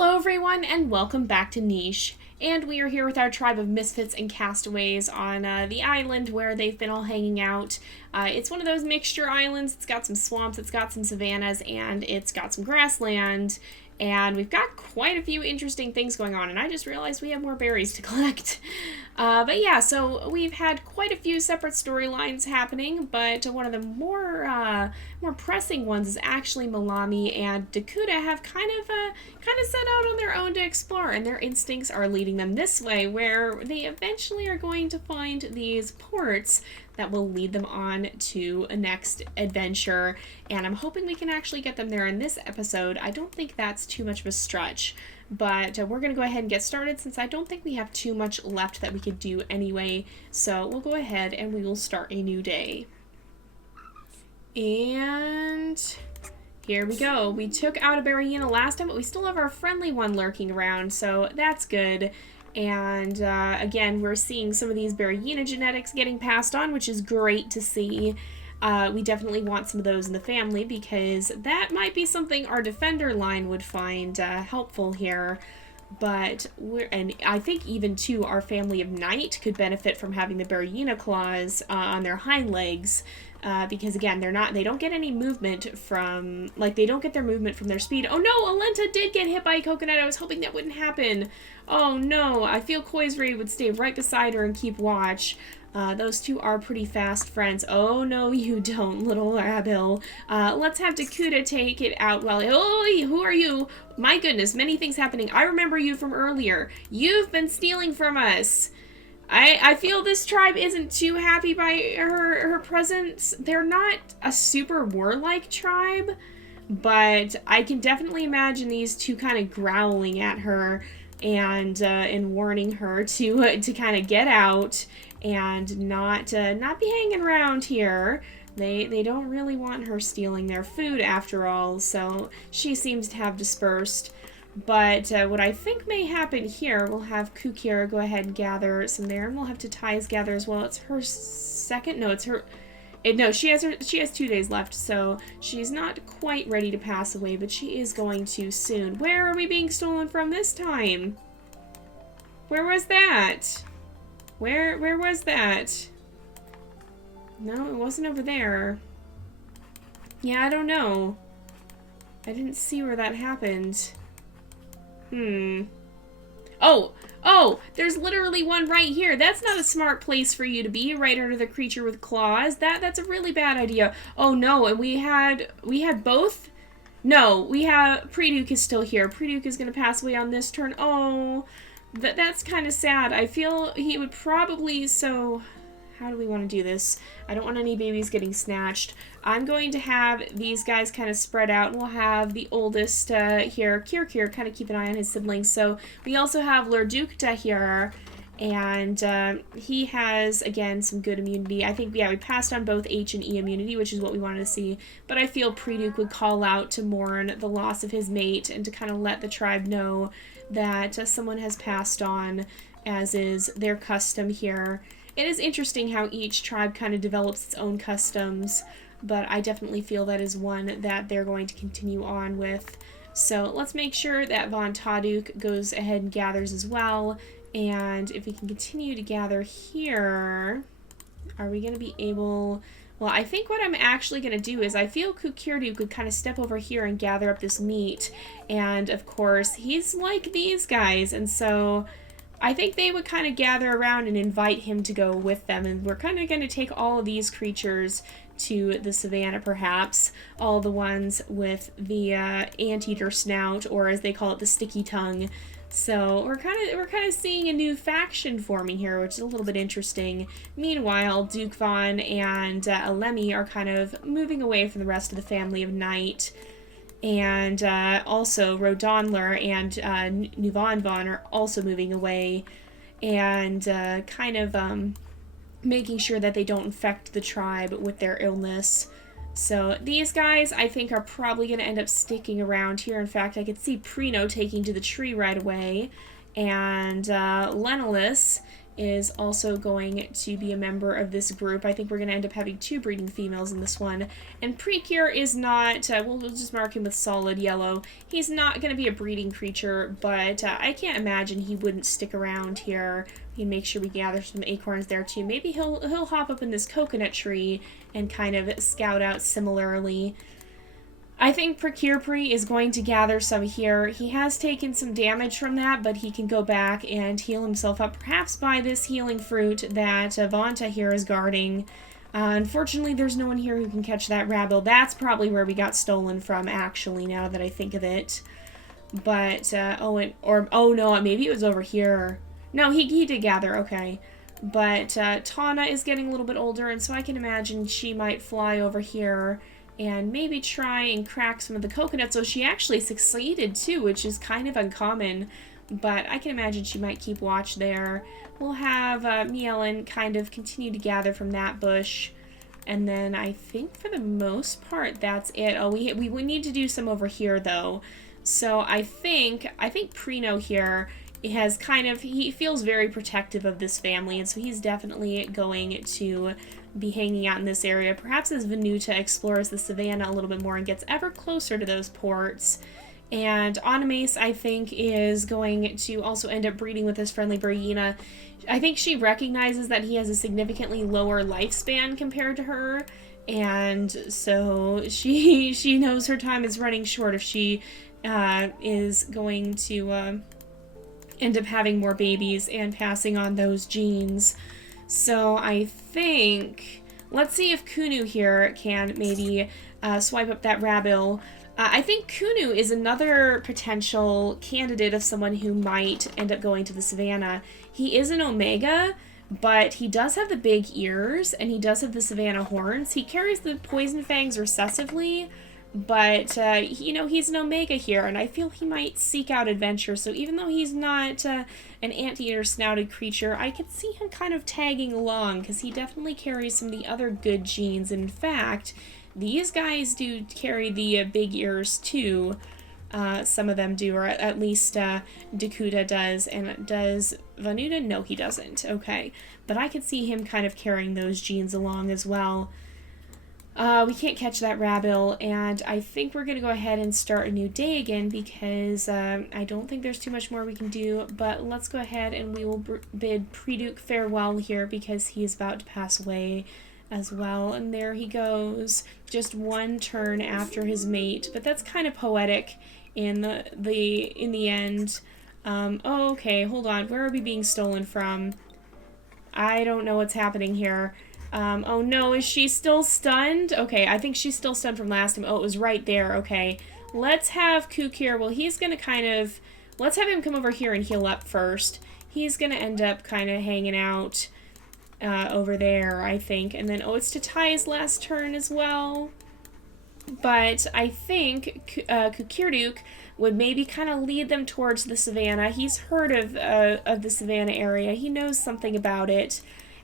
Hello everyone and welcome back to Niche. And we are here with our tribe of misfits and castaways on the island where they've been all hanging out. It's one of those mixture islands. It's got some swamps, it's got some savannas, and it's got some grassland. And we've got quite a few interesting things going on, and I just realized we have more berries to collect. But yeah, so we've had quite a few separate storylines happening, but one of the more pressing ones is actually Malami and Dakuta have kind of set out on their own to explore, and their instincts are leading them this way, where they eventually are going to find these ports that will lead them on to a next adventure, and I'm hoping we can actually get them there in this episode. I don't think that's too much of a stretch, but we're going to go ahead and get started since I don't think we have too much left that we could do anyway, so we'll go ahead and we will start a new day. And here we go. We took out a Bat-Bearyena last time, but we still have our friendly one lurking around, so that's good. And again, we're seeing some of these Bat-Bearyena genetics getting passed on, which is great to see. We definitely want some of those in the family because that might be something our defender line would find helpful here. But and I think even too, our family of Night could benefit from having the Bat-Bearyena claws on their hind legs. Because again, they don't get any movement from, they don't get their movement from their speed. Oh no, Alenta did get hit by a coconut. I was hoping that wouldn't happen. Oh no, I feel Koizuri would stay right beside her and keep watch. Those two are pretty fast friends. Oh no, you don't, little Abil. Let's have Dakuta take it out while, oh, who are you? My goodness, many things happening. I remember you from earlier. You've been stealing from us. I feel this tribe isn't too happy by her presence. They're not a super warlike tribe, but I can definitely imagine these two kind of growling at her and warning her to kind of get out and not be hanging around here. They don't really want her stealing their food after all, so she seems to have dispersed. But what I think may happen here, we'll have Kukira go ahead and gather some there, and we'll have Tatai's gather as well. It's her second, no, it's her, no, she has 2 days left, so she's not quite ready to pass away, but she is going to soon. Where are we being stolen from this time? Where was that? Where was that? No, it wasn't over there. Yeah, I don't know. I didn't see where that happened. Oh, there's literally one right here. That's not a smart place for you to be, right under the creature with claws. That's a really bad idea. Oh no, and we had both? No, we have, Preduke is still here. Preduke is going to pass away on this turn. Oh, that's kind of sad. I feel he would probably, so how do we want to do this? I don't want any babies getting snatched. I'm going to have these guys kind of spread out. We'll have the oldest here, Kirkir, kind of keep an eye on his siblings. So we also have Lurdukta here, and he has, again, some good immunity. I think, yeah, we passed on both H and E immunity, which is what we wanted to see. But I feel Preduke would call out to mourn the loss of his mate and to kind of let the tribe know that someone has passed on, as is their custom here. It is interesting how each tribe kind of develops its own customs, but I definitely feel that is one that they're going to continue on with. So let's make sure that Von Taduk goes ahead and gathers as well, and if we can continue to gather here, are we going to be able... Well, I think what I'm actually going to do is I feel Kukirdu could kind of step over here and gather up this meat, and of course he's like these guys, and so I think they would kind of gather around and invite him to go with them, and we're kind of going to take all of these creatures to the savannah, perhaps. All the ones with the anteater snout, or as they call it, the sticky tongue. So we're kind of seeing a new faction forming here, which is a little bit interesting. Meanwhile, Duke Von and Alemi are kind of moving away from the rest of the family of Night. And also Rodonler and Nuvan Von are also moving away and kind of making sure that they don't infect the tribe with their illness. So these guys, I think, are probably going to end up sticking around here. In fact, I could see Prino taking to the tree right away. And Lenelis is also going to be a member of this group. I think we're going to end up having 2 breeding females in this one. And Precure is not, we'll just mark him with solid yellow. He's not going to be a breeding creature, but I can't imagine he wouldn't stick around here. We can make sure we gather some acorns there too. Maybe he'll hop up in this coconut tree and kind of scout out similarly. I think Precure is going to gather some here. He has taken some damage from that, but he can go back and heal himself up, perhaps by this healing fruit that Vanta here is guarding. Unfortunately, there's no one here who can catch that rabble. That's probably where we got stolen from, actually, now that I think of it. But, oh no, maybe it was over here. No, he did gather, okay. But Tana is getting a little bit older, and so I can imagine she might fly over here and maybe try and crack some of the coconuts. So she actually succeeded too, which is kind of uncommon, but I can imagine she might keep watch there. We'll have Mielen kind of continue to gather from that bush, and then I think for the most part that's it. Oh, we need to do some over here though. So I think Prino here has kind of, he feels very protective of this family, and so he's definitely going to be hanging out in this area, perhaps as Venuta explores the savannah a little bit more and gets ever closer to those ports. And Animace, I think, is going to also end up breeding with his friendly Bearyena. I think she recognizes that he has a significantly lower lifespan compared to her, and so she knows her time is running short if she is going to end up having more babies and passing on those genes. So I think, let's see if Kunu here can maybe swipe up that rabble. I think Kunu is another potential candidate of someone who might end up going to the savannah. He is an Omega, but he does have the big ears, and he does have the savannah horns. He carries the poison fangs recessively, but, you know, he's an Omega here, and I feel he might seek out adventure. So even though he's not an anteater snouted creature, I could see him kind of tagging along, because he definitely carries some of the other good genes. In fact, these guys do carry the big ears too. Some of them do, or at least Dakuta does. And does Venuta? No, he doesn't. Okay. But I could see him kind of carrying those genes along as well. We can't catch that rabble, and I think we're going to go ahead and start a new day again, because I don't think there's too much more we can do, but let's go ahead and we will bid Preduke farewell here, because he is about to pass away as well. And there he goes, just one turn after his mate, but that's kind of poetic in the end. Oh, okay, hold on, where are we being stolen from? I don't know what's happening here. Oh no, is she still stunned? Okay, I think she's still stunned from last time. Oh, it was right there. Okay, let's have Kook here. Well, he's gonna kind of, let's have him come over here and heal up first. He's gonna end up kind of hanging out over there, I think. And then, oh, it's Tatai's last turn as well. But I think Kukirduke would maybe kind of lead them towards the savannah. He's heard of the savannah area. He knows something about it.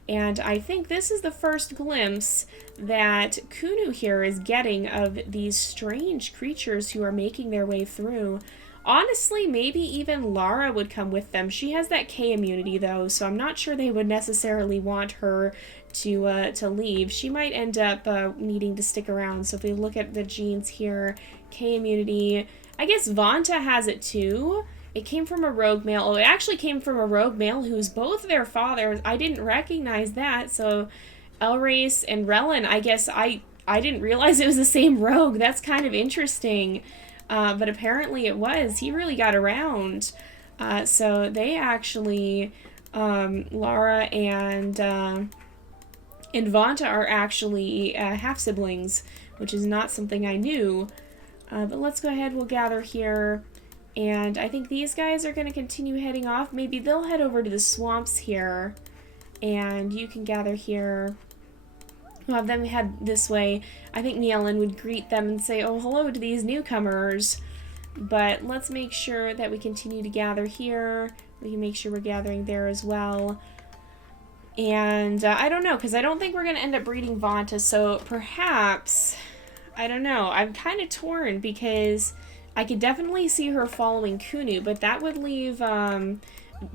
And I think this is the first glimpse that Kunu here is getting of these strange creatures who are making their way through. Honestly, maybe even Lara would come with them. She has that K immunity, though, so I'm not sure they would necessarily want her to leave. She might end up needing to stick around. So if we look at the genes here, K immunity, I guess Vanta has it too. It came from a rogue male. Oh, it actually came from a rogue male who's both their fathers. I didn't recognize that. So Elrace and Relin, I guess I didn't realize it was the same rogue. That's kind of interesting. But apparently it was. He really got around. So they actually, Lara and Vanta are actually half-siblings, which is not something I knew. But let's go ahead. We'll gather here. And I think these guys are going to continue heading off. Maybe they'll head over to the swamps here. And you can gather here. We'll have them head this way. I think Nielen would greet them and say, oh, hello to these newcomers. But let's make sure that we continue to gather here. We can make sure we're gathering there as well. And I don't know, because I don't think we're going to end up breeding Vanta. So perhaps, I don't know. I'm kind of torn because I could definitely see her following Kunu, but that would leave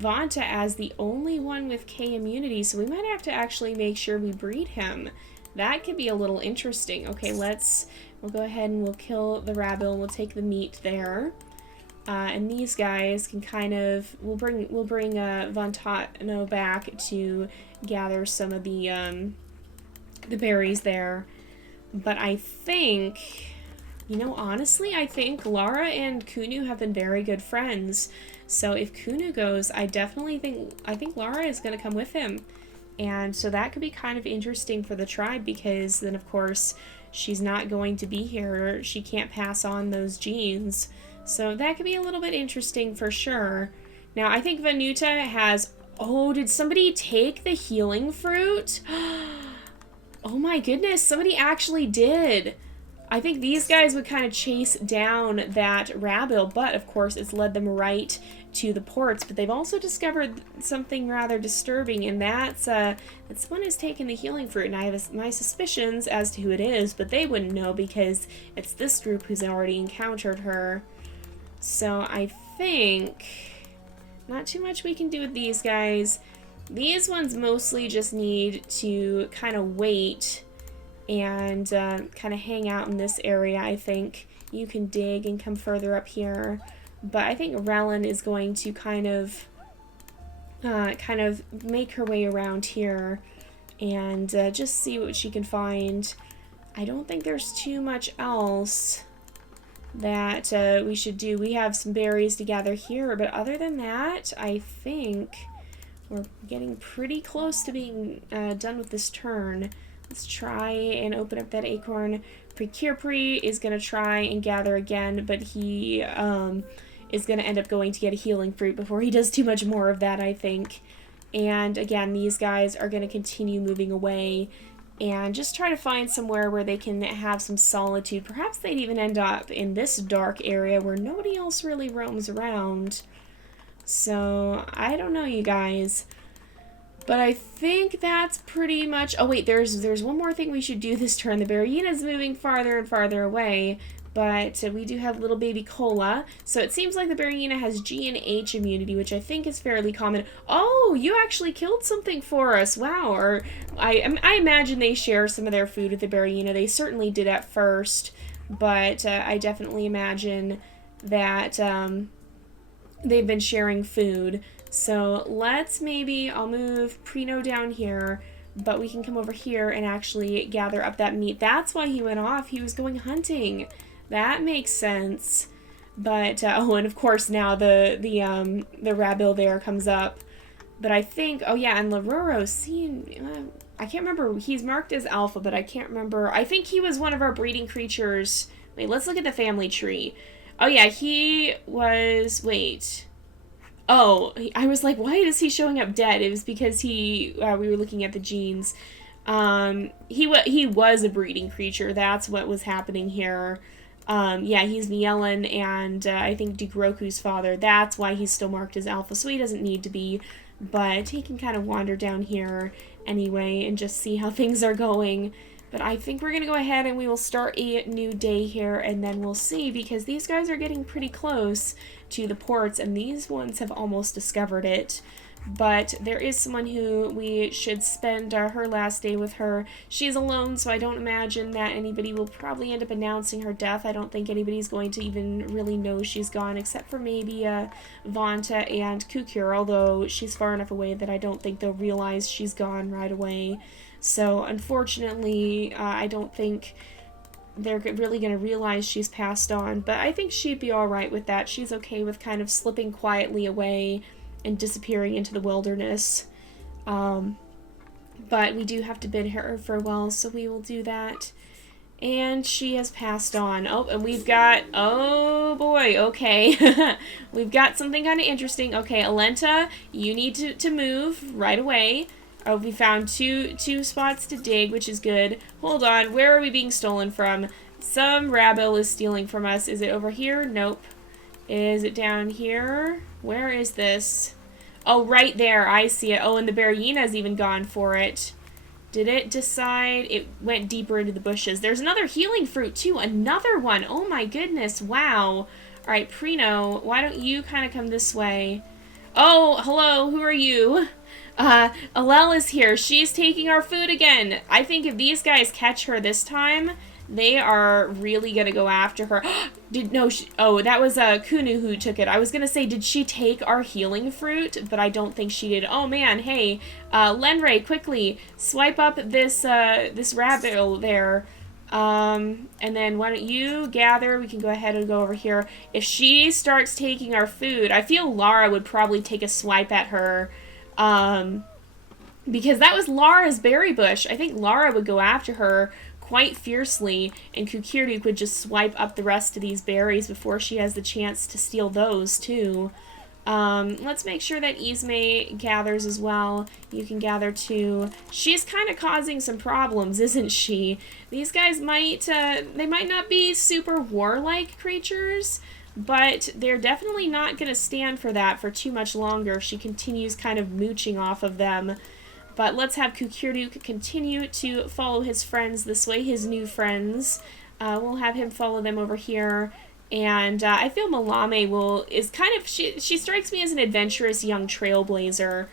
Vanta as the only one with K immunity, so we might have to actually make sure we breed him. That could be a little interesting. Okay, we'll go ahead and we'll kill the Rabble and we'll take the meat there. And these guys can kind of, we'll bring Vantano back to gather some of the berries there. But I think, you know, honestly, I think Lara and Kunu have been very good friends. So if Kunu goes, I think Lara is going to come with him. And so that could be kind of interesting for the tribe, because then, of course, she's not going to be here. She can't pass on those genes. So that could be a little bit interesting for sure. Now, I think Vanuta has... Oh, did somebody take the healing fruit? Oh my goodness, somebody actually did. I think these guys would kind of chase down that Rabble, but of course it's led them right to the ports. But they've also discovered something rather disturbing, and that's that someone has taken the healing fruit, and I have my suspicions as to who it is, but they wouldn't know because it's this group who's already encountered her. So I think not too much we can do with these guys. These ones mostly just need to kind of wait and kind of hang out in this area. I think you can dig and come further up here, but I think Relin is going to kind of make her way around here and just see what she can find. I don't think there's too much else that we should do. We have some berries to gather here, but other than that, I think we're getting pretty close to being done with this turn. Let's try and open up that acorn. Precurepri is going to try and gather again, but he is going to end up going to get a healing fruit before he does too much more of that, I think. And again, these guys are going to continue moving away and just try to find somewhere where they can have some solitude. Perhaps they'd even end up in this dark area where nobody else really roams around. So, I don't know, you guys. But I think that's pretty much... Oh, wait, there's one more thing we should do this turn. The Bearyena's moving farther and farther away, but we do have little baby Cola. So it seems like the Bearyena has G and H immunity, which I think is fairly common. Oh, you actually killed something for us. Wow. Or I imagine they share some of their food with the Bearyena. They certainly did at first, but I definitely imagine that they've been sharing food. So I'll move Prino down here, but we can come over here and actually gather up that meat. That's why he went off. He was going hunting. That makes sense. But, oh, and of course now the Rabble there comes up. But I think, oh yeah, and Laruro, I can't remember. He's marked as alpha, but I can't remember. I think he was one of our breeding creatures. Wait, let's look at the family tree. Oh yeah, he was, wait... Oh, I was like, why is he showing up dead? It was because we were looking at the genes. He was a breeding creature. That's what was happening here. Yeah, he's Nielen and I think Dugroku's father. That's why he's still marked as alpha, so he doesn't need to be. But he can kind of wander down here anyway and just see how things are going. But I think we're going to go ahead and we will start a new day here, and then we'll see, because these guys are getting pretty close to the ports, and these ones have almost discovered it. But there is someone who we should spend her last day with her. She's alone, so I don't imagine that anybody will probably end up announcing her death. I don't think anybody's going to even really know she's gone, except for maybe Vanta and Kukure, although she's far enough away that I don't think they'll realize she's gone right away. So, unfortunately, I don't think they're really going to realize she's passed on, but I think she'd be alright with that. She's okay with kind of slipping quietly away and disappearing into the wilderness. But we do have to bid her farewell, so we will do that. And she has passed on. Oh, and we've got... Oh, boy, okay. We've got something kind of interesting. Okay, Alenta, you need to move right away. Oh, we found two spots to dig, which is good. Hold on, where are we being stolen from? Some Rabble is stealing from us. Is it over here? Nope. Is it down here? Where is this? Oh, right there. I see it. Oh, and the Bearyena's even gone for it. Did it decide? It went deeper into the bushes. There's another healing fruit, too. Another one. Oh, my goodness. Wow. All right, Prino, why don't you kind of come this way? Oh, hello, who are you? Alel is here. She's taking our food again. I think if these guys catch her this time, they are really gonna go after her. That was Kunu who took it. I was gonna say, did she take our healing fruit? But I don't think she did. Oh man, hey, Lenray, quickly swipe up this this rabbit there. And then why don't you gather? We can go ahead and go over here. If she starts taking our food, I feel Lara would probably take a swipe at her. Because that was Lara's berry bush. I think Lara would go after her quite fiercely, and Kukirdu could just swipe up the rest of these berries before she has the chance to steal those too. Let's make sure that Ismay gathers as well. You can gather too. She's kind of causing some problems, isn't she? These guys they might not be super warlike creatures, but they're definitely not going to stand for that for too much longer. She continues kind of mooching off of them. But let's have Kukirdu continue to follow his friends this way, his new friends. We'll have him follow them over here. And I feel Malame she strikes me as an adventurous young trailblazer.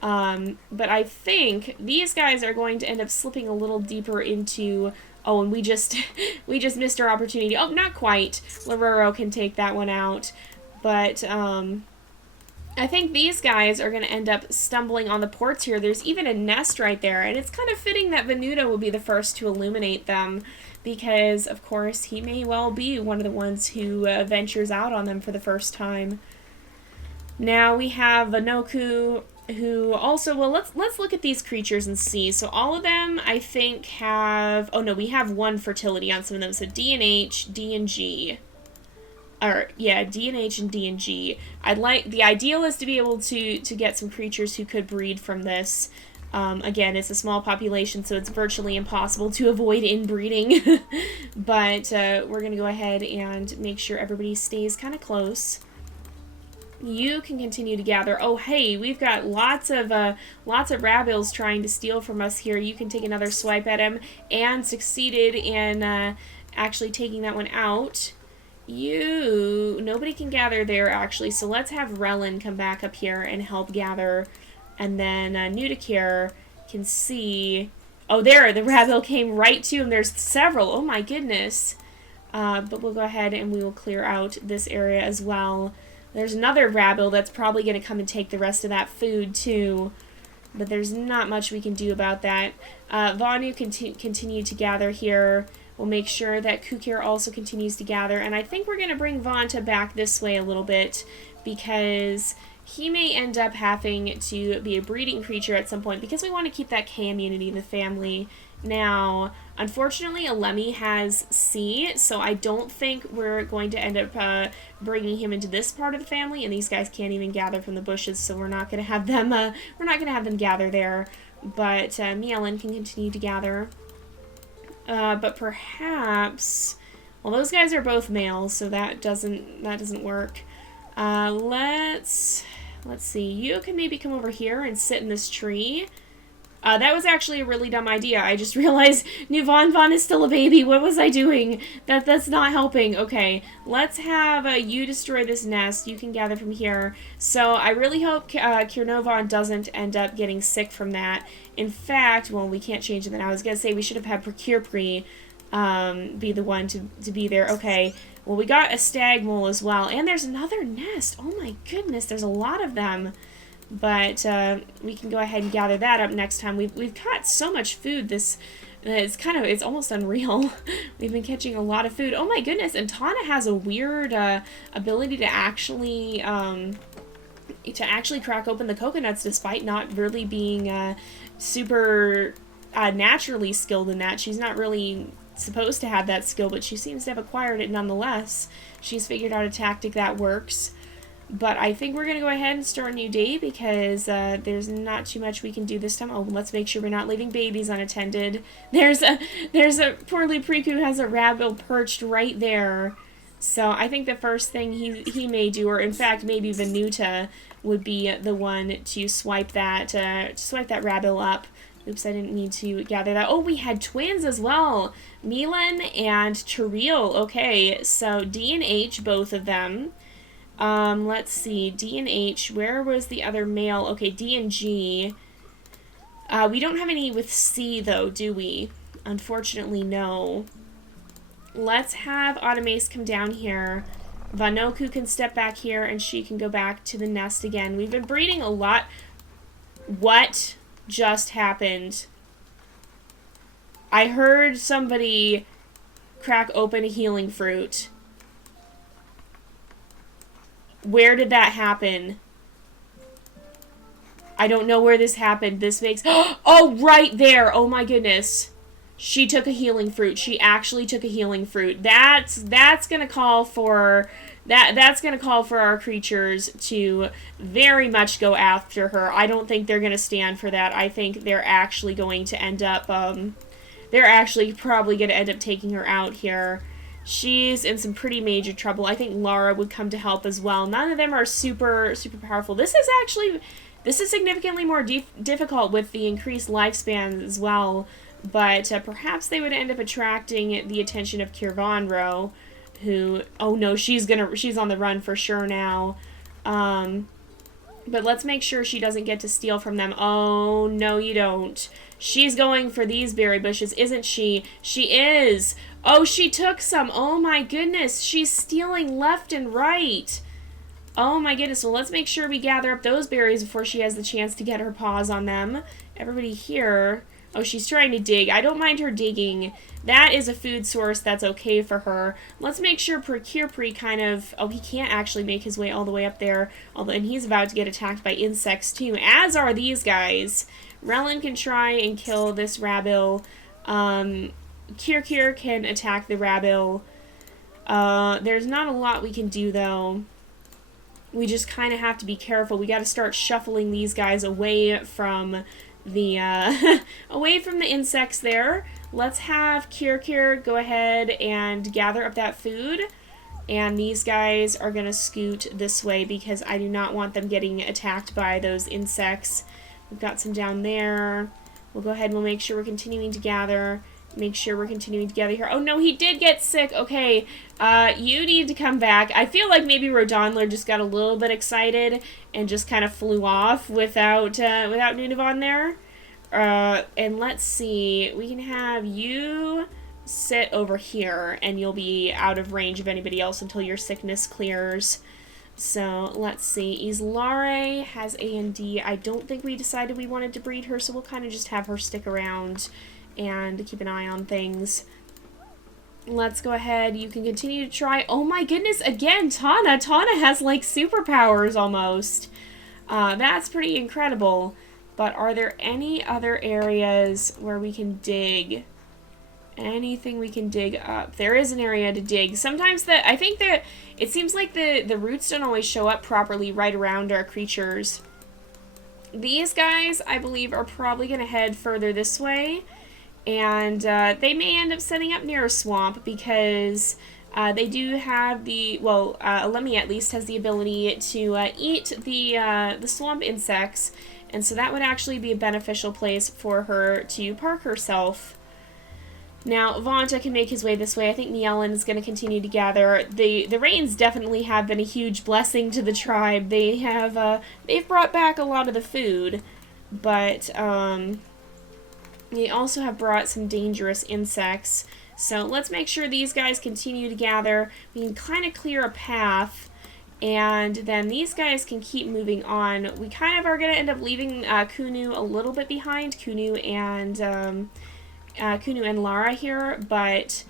But I think these guys are going to end up slipping a little deeper into... Oh, and we just missed our opportunity. Oh, not quite. Lorero can take that one out. But I think these guys are going to end up stumbling on the ports here. There's even a nest right there. And it's kind of fitting that Venuto will be the first to illuminate them, because, of course, he may well be one of the ones who ventures out on them for the first time. Now we have Vanoku, who also... Well, let's look at these creatures and see. So all of them, I think, have... Oh, no, we have one fertility on some of them. So D and H, D and G. Yeah, D and H and D and G. The ideal is to be able to get some creatures who could breed from this. Again, it's a small population, so it's virtually impossible to avoid inbreeding. But we're going to go ahead and make sure everybody stays kind of close. You can continue to gather. Oh, hey, we've got lots of Rabils trying to steal from us here. You can take another swipe at him, and succeeded in actually taking that one out. Nobody can gather there, actually, so let's have Relin come back up here and help gather. And then Nudicare can see... Oh, there, the Rabil came right to him. There's several. Oh, my goodness. But we'll go ahead and we will clear out this area as well. There's another Rabil that's probably going to come and take the rest of that food, too. But there's not much we can do about that. Vanu continue to gather here. We'll make sure that Kukir also continues to gather. And I think we're going to bring Vanta back this way a little bit, because he may end up having to be a breeding creature at some point, because we want to keep that K immunity in the family. Now, unfortunately, Alemi has C, so I don't think we're going to end up bringing him into this part of the family, and these guys can't even gather from the bushes, so we're not going to have them gather there. But Mielin can continue to gather. But perhaps, well, those guys are both males, so that doesn't work. Let's see. You can maybe come over here and sit in this tree. That was actually a really dumb idea. I just realized Von is still a baby. What was I doing? That's not helping. Okay, let's have you destroy this nest. You can gather from here. So I really hope Kirnovan doesn't end up getting sick from that. In fact, well, we can't change it now. I was going to say we should have had Procurepri be the one to be there. Okay, well, we got a stag mole as well. And there's another nest. Oh my goodness, there's a lot of them. But we can go ahead and gather that up next time. We've got so much food. It's almost unreal. We've been catching a lot of food. Oh my goodness! And Tana has a weird ability to actually crack open the coconuts, despite not really being super naturally skilled in that. She's not really supposed to have that skill, but she seems to have acquired it nonetheless. She's figured out a tactic that works. But I think we're going to go ahead and start a new day, because there's not too much we can do this time. Oh, let's make sure we're not leaving babies unattended. There's a poor Lupriku has a Rabil perched right there. So I think the first thing he may do, or in fact maybe Venuta, would be the one to swipe that Rabil up. Oops, I didn't need to gather that. Oh, we had twins as well. Milan and Chiril. Okay, so D and H, both of them. Let's see. D and H. Where was the other male? Okay, D and G. We don't have any with C, though, do we? Unfortunately, no. Let's have Automace come down here. Vanoku can step back here, and she can go back to the nest again. We've been breeding a lot. What just happened? I heard somebody crack open a healing fruit. Where did that happen? I don't know where this happened. This makes... Oh, right there! Oh my goodness. She took a healing fruit. She actually took a healing fruit. That's gonna call for... That's gonna call for our creatures to very much go after her. I don't think they're gonna stand for that. I think they're actually going to end up... they're actually probably gonna end up taking her out here. She's in some pretty major trouble. I think Lara would come to help as well. None of them are super powerful. This is significantly more difficult with the increased lifespan as well, but perhaps they would end up attracting the attention of Kirvanro, who, oh no, she's on the run for sure now. But let's make sure she doesn't get to steal from them. Oh, no you don't. She's going for these berry bushes, isn't she? She is! Oh, she took some! Oh my goodness, she's stealing left and right! Oh my goodness, well let's make sure we gather up those berries before she has the chance to get her paws on them. Everybody here... Oh, she's trying to dig. I don't mind her digging. That is a food source that's okay for her. Let's make sure Kirpri kind of... Oh, he can't actually make his way all the way up there. And he's about to get attacked by insects too, as are these guys. Relin can try and kill this Rabble. Kirkir can attack the Rabble. There's not a lot we can do, though. We just kind of have to be careful. We got to start shuffling these guys away from the away from the insects there. Let's have Kirkir go ahead and gather up that food. And these guys are going to scoot this way because I do not want them getting attacked by those insects. We've got some down there. We'll go ahead and we'll make sure we're continuing to gather. Make sure we're continuing to gather here. Oh no, he did get sick. Okay, you need to come back. I feel like maybe Rodonler just got a little bit excited and just kind of flew off without Nunavon there. And let's see, we can have you sit over here and you'll be out of range of anybody else until your sickness clears. So let's see, Islare has A and D. I don't think we decided we wanted to breed her, so we'll kind of just have her stick around and keep an eye on things. Let's go ahead. You can continue to try. Oh my goodness, again, Tana. Tana has like superpowers almost. That's pretty incredible. But are there any other areas where we can dig? Anything we can dig up? There is an area to dig. Sometimes I think that it seems like the roots don't always show up properly right around our creatures. These guys, I believe, are probably going to head further this way. And they may end up setting up near a swamp because they do have the, well, Lemmy at least has the ability to eat the swamp insects. And so that would actually be a beneficial place for her to park herself. Now, Vonta can make his way this way. I think Nielen is going to continue to gather. The rains definitely have been a huge blessing to the tribe. They have, they've brought back a lot of the food, but, they also have brought some dangerous insects. So let's make sure these guys continue to gather. We can kind of clear a path, and then these guys can keep moving on. We kind of are going to end up leaving Kunu a little bit behind, Kunu and Lara here, but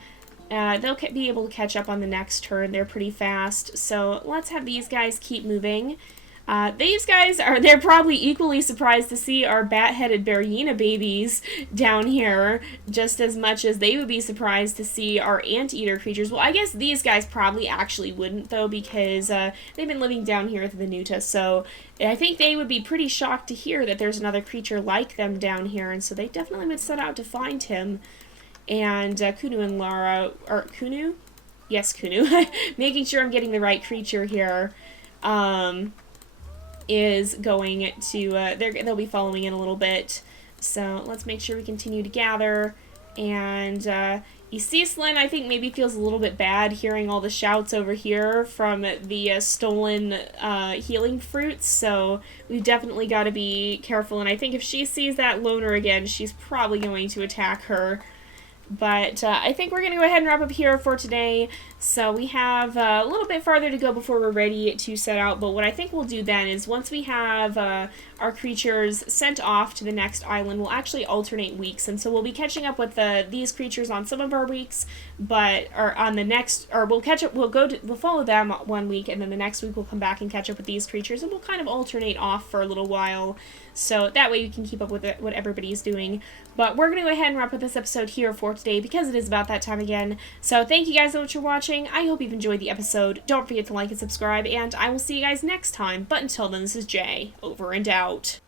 they'll be able to catch up on the next turn. They're pretty fast. So let's have these guys keep moving. These guys they're probably equally surprised to see our bat-headed Bearyena babies down here, just as much as they would be surprised to see our anteater creatures. Well, I guess these guys probably actually wouldn't, though, because they've been living down here at the Venuta, so I think they would be pretty shocked to hear that there's another creature like them down here, and so they definitely would set out to find him. And Kunu and Lara, or Kunu? Yes, Kunu. Making sure I'm getting the right creature here. Is going to, they'll be following in a little bit. So let's make sure we continue to gather. And Ceaselin, I think, maybe feels a little bit bad hearing all the shouts over here from the stolen healing fruits, so we've definitely got to be careful, and I think if she sees that loner again, she's probably going to attack her. But I think we're going to go ahead and wrap up here for today. So we have a little bit farther to go before we're ready to set out. But what I think we'll do then is once we have our creatures sent off to the next island, we'll actually alternate weeks. And so we'll be catching up with these creatures on some of our weeks, or on the next, or we'll catch up. We'll follow them 1 week, and then the next week we'll come back and catch up with these creatures, and we'll kind of alternate off for a little while. So that way you can keep up with what everybody's doing. But we're going to go ahead and wrap up this episode here for today because it is about that time again. So thank you guys so much for watching. I hope you've enjoyed the episode. Don't forget to like and subscribe, and I will see you guys next time. But until then, this is Jay, over and out.